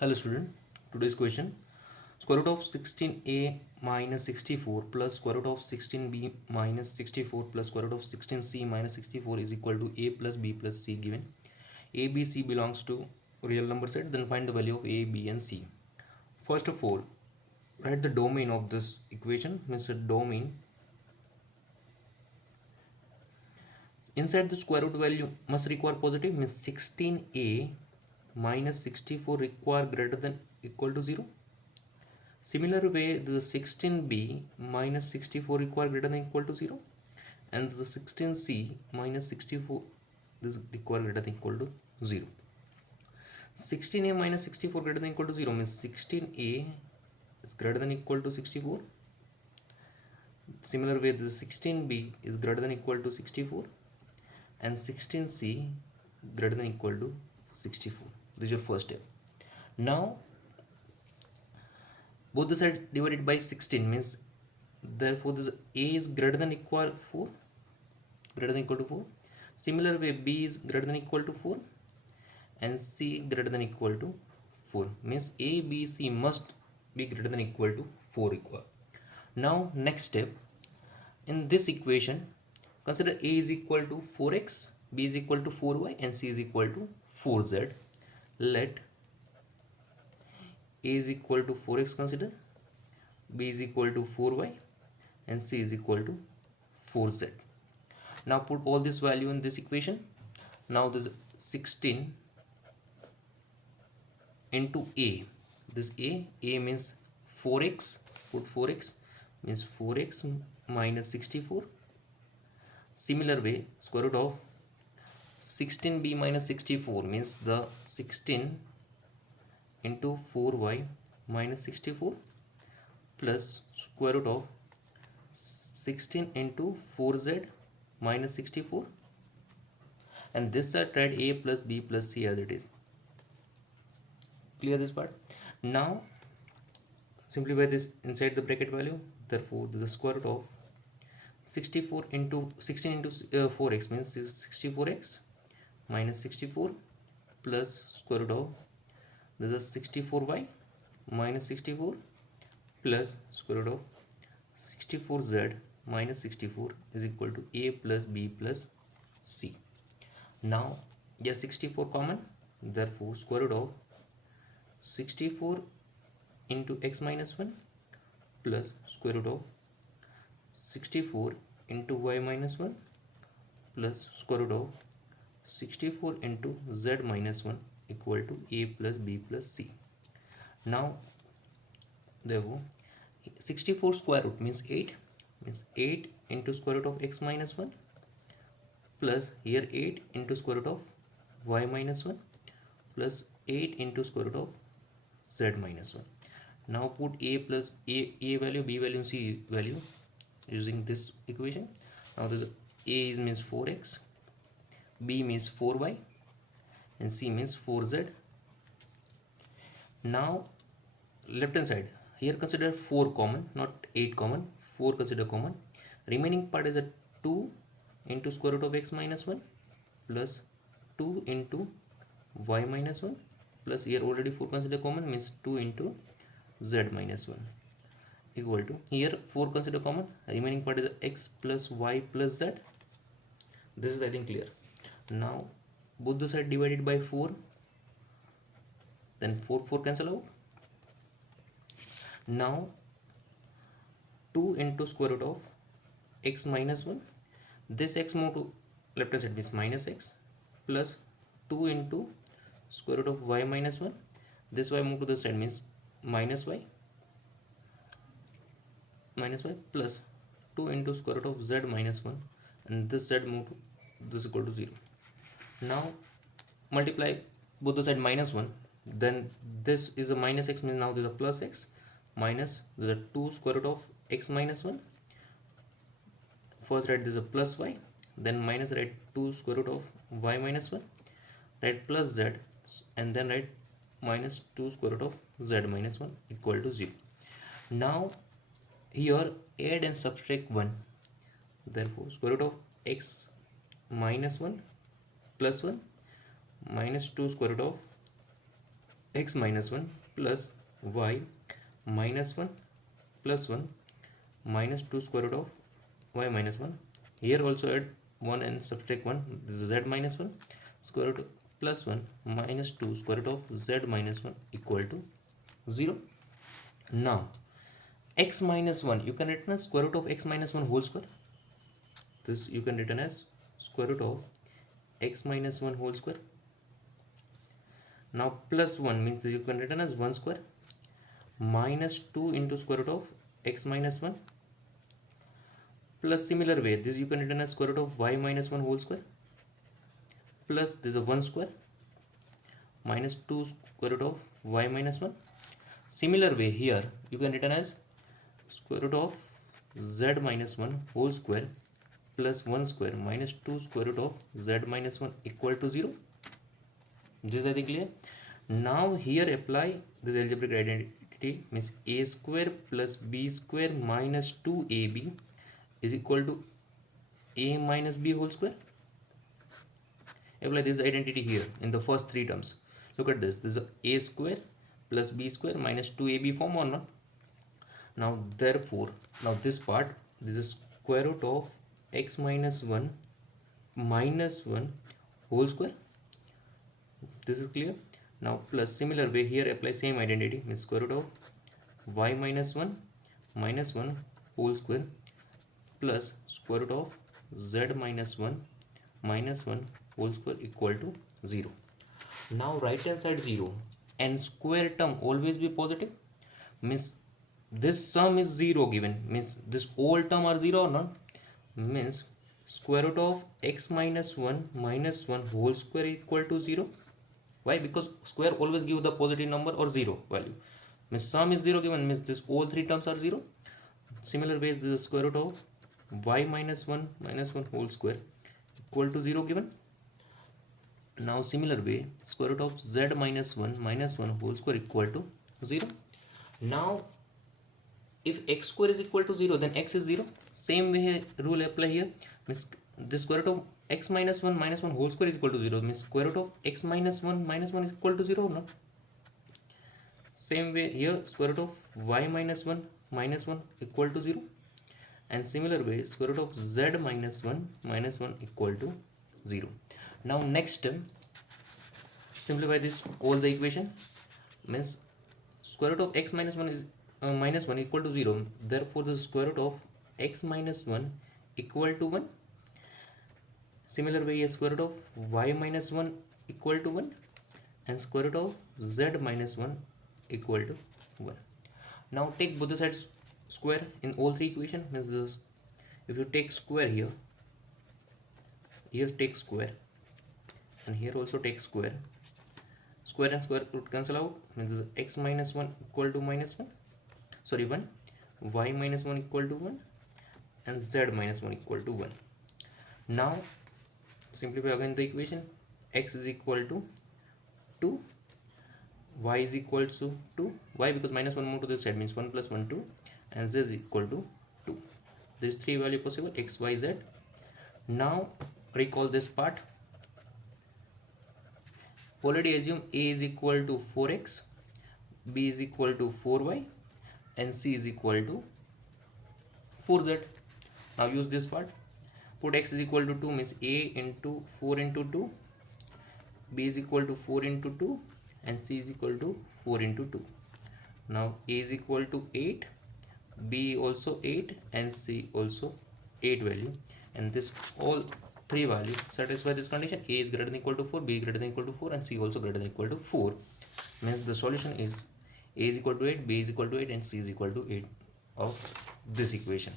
Hello student, today's question square root of 16a minus 64 plus square root of 16b minus 64 plus square root of 16c minus 64 is equal to a plus b plus c given. A, B, C belongs to real number set, then find the value of a, b and c. First of all, write the domain of this equation, means the domain. Inside the square root value must require positive, means 16a minus 64 require greater than equal to 0. Similar way, the 16b minus 64 require greater than equal to 0, and the 16c minus 64 this require greater than equal to 0. 16a minus 64 greater than equal to 0 means 16a is greater than equal to 64. Similar way, the 16b is greater than equal to 64, and 16c greater than equal to 64. This is your first step. Now both the sides divided by 16 means therefore this a is greater than equal 4, greater than equal to 4. Similar way, b is greater than equal to 4 and c greater than equal to 4, means a, b, c must be greater than equal to 4 equal. Now next step, in this equation consider a is equal to 4x, b is equal to 4y and c is equal to 4z. Let a is equal to 4x consider, b is equal to 4y and c is equal to 4z. Now put all this value in this equation. Now this 16 into a, this a means 4x, put 4x means 4x minus 64. Similar way, square root of 16b minus 64 means the 16 into 4y minus 64 plus square root of 16 into 4z minus 64, and this side write a plus b plus c as it is. Clear this part? Now simplify this inside the bracket value. Therefore this is square root of 64 into 16 into 4x means 64x minus 64 plus square root of this is 64y minus 64 plus square root of 64z minus 64 is equal to a plus b plus c. Now just 64 common, therefore square root of 64 into x minus 1 plus square root of 64 into y minus 1 plus square root of 64 into z minus 1 equal to a plus b plus c. Now therefore 64 square root means 8, means 8 into square root of x minus 1 plus here 8 into square root of y minus 1 plus 8 into square root of z minus 1. Now put a plus a value, b value and c value using this equation. Now this a means 4x, b means 4y and c means 4z. Now left hand side, here consider 4 common, not 8 common, 4 consider common. Remaining part is a 2 into square root of x minus 1 plus 2 into y minus 1 plus here already 4 consider common means 2 into z minus 1 equal to, here 4 consider common, remaining part is x plus y plus z. This is I think clear. Now both the side divided by 4, then 4 cancel out. Now 2 into square root of x minus 1, this x move to left hand side means minus x plus 2 into square root of y minus 1, this y move to the side means minus y plus 2 into square root of z minus 1 and this z move to this equal to 0. Now multiply both the side minus 1, then this is a minus x means now there is a plus x minus the 2 square root of x minus 1. First write this is a plus y, then minus write 2 square root of y minus 1, write plus z and then write minus 2 square root of z minus 1 equal to 0. Now here add and subtract 1, therefore square root of x minus 1 plus 1 minus 2 square root of x minus 1 plus y minus 1 plus 1 minus 2 square root of y minus 1. Here also add 1 and subtract 1. This is z minus 1 square root plus 1 minus 2 square root of z minus 1 equal to 0. Now x minus 1 you can written as square root of x minus 1 whole square. This you can written as square root of x minus 1 whole square. Now plus 1 means that you can written as 1 square minus 2 into square root of x minus 1 plus similar way this you can written as square root of y minus 1 whole square plus this is a 1 square minus 2 square root of y minus 1. Similar way here you can written as square root of z minus 1 whole square plus 1 square minus 2 square root of z minus 1 equal to 0. This is I think clear. Now here apply this algebraic identity means a square plus b square minus 2ab is equal to a minus b whole square. Apply this identity here in the first three terms. Look at this. This is a square plus b square minus 2ab form or not? Now therefore, now this part, this is square root of x minus 1 minus 1 whole square. This is clear. Now plus similar way here apply same identity means square root of y minus 1 minus 1 whole square plus square root of z minus 1 minus 1 whole square equal to 0. Now right hand side 0 and square term always be positive means this sum is 0 given means this all term are 0 or not means square root of x minus 1 minus 1 whole square equal to 0. Why? Because square always give the positive number or 0 value means sum is 0 given means this all three terms are 0. Similar way this is square root of y minus 1 minus 1 whole square equal to 0 given. Now similar way square root of z minus 1 minus 1 whole square equal to 0. Now if x square is equal to 0 then x is 0. Same way rule apply here means the square root of x minus 1 minus 1 whole square is equal to 0 means square root of x minus 1 minus 1 is equal to 0 or not. Same way here square root of y minus 1 minus 1 equal to 0 and similar way square root of z minus 1 minus 1 equal to 0. Now next simplify this all the equation means square root of x minus 1 is minus 1 equal to 0. Therefore the square root of x minus 1 equal to 1. Similar way square root of y minus 1 equal to 1 and square root of z minus 1 equal to 1. Now take both the sides square in all three equation means this if you take square here take square and here also take square and square root cancel out means this x minus 1 equal to minus 1 sorry 1 y minus 1 equal to 1 and z minus 1 equal to 1. Now simplify again the equation x is equal to 2 y is equal to 2 why because minus 1 more to this side means 1 plus 1 2 and z is equal to 2. There is three value possible x y z. Now recall this part. Already assume a is equal to 4x, b is equal to 4y and c is equal to 4z. Now use this part. Put x is equal to 2 means a into 4 into 2, b is equal to 4 into 2 and c is equal to 4 into 2. Now a is equal to 8, b also 8 and c also 8 value and this all three value satisfy this condition. A is greater than equal to 4, b greater than equal to 4 and c also greater than equal to 4 means the solution is a is equal to 8, b is equal to 8 and c is equal to 8 of this equation.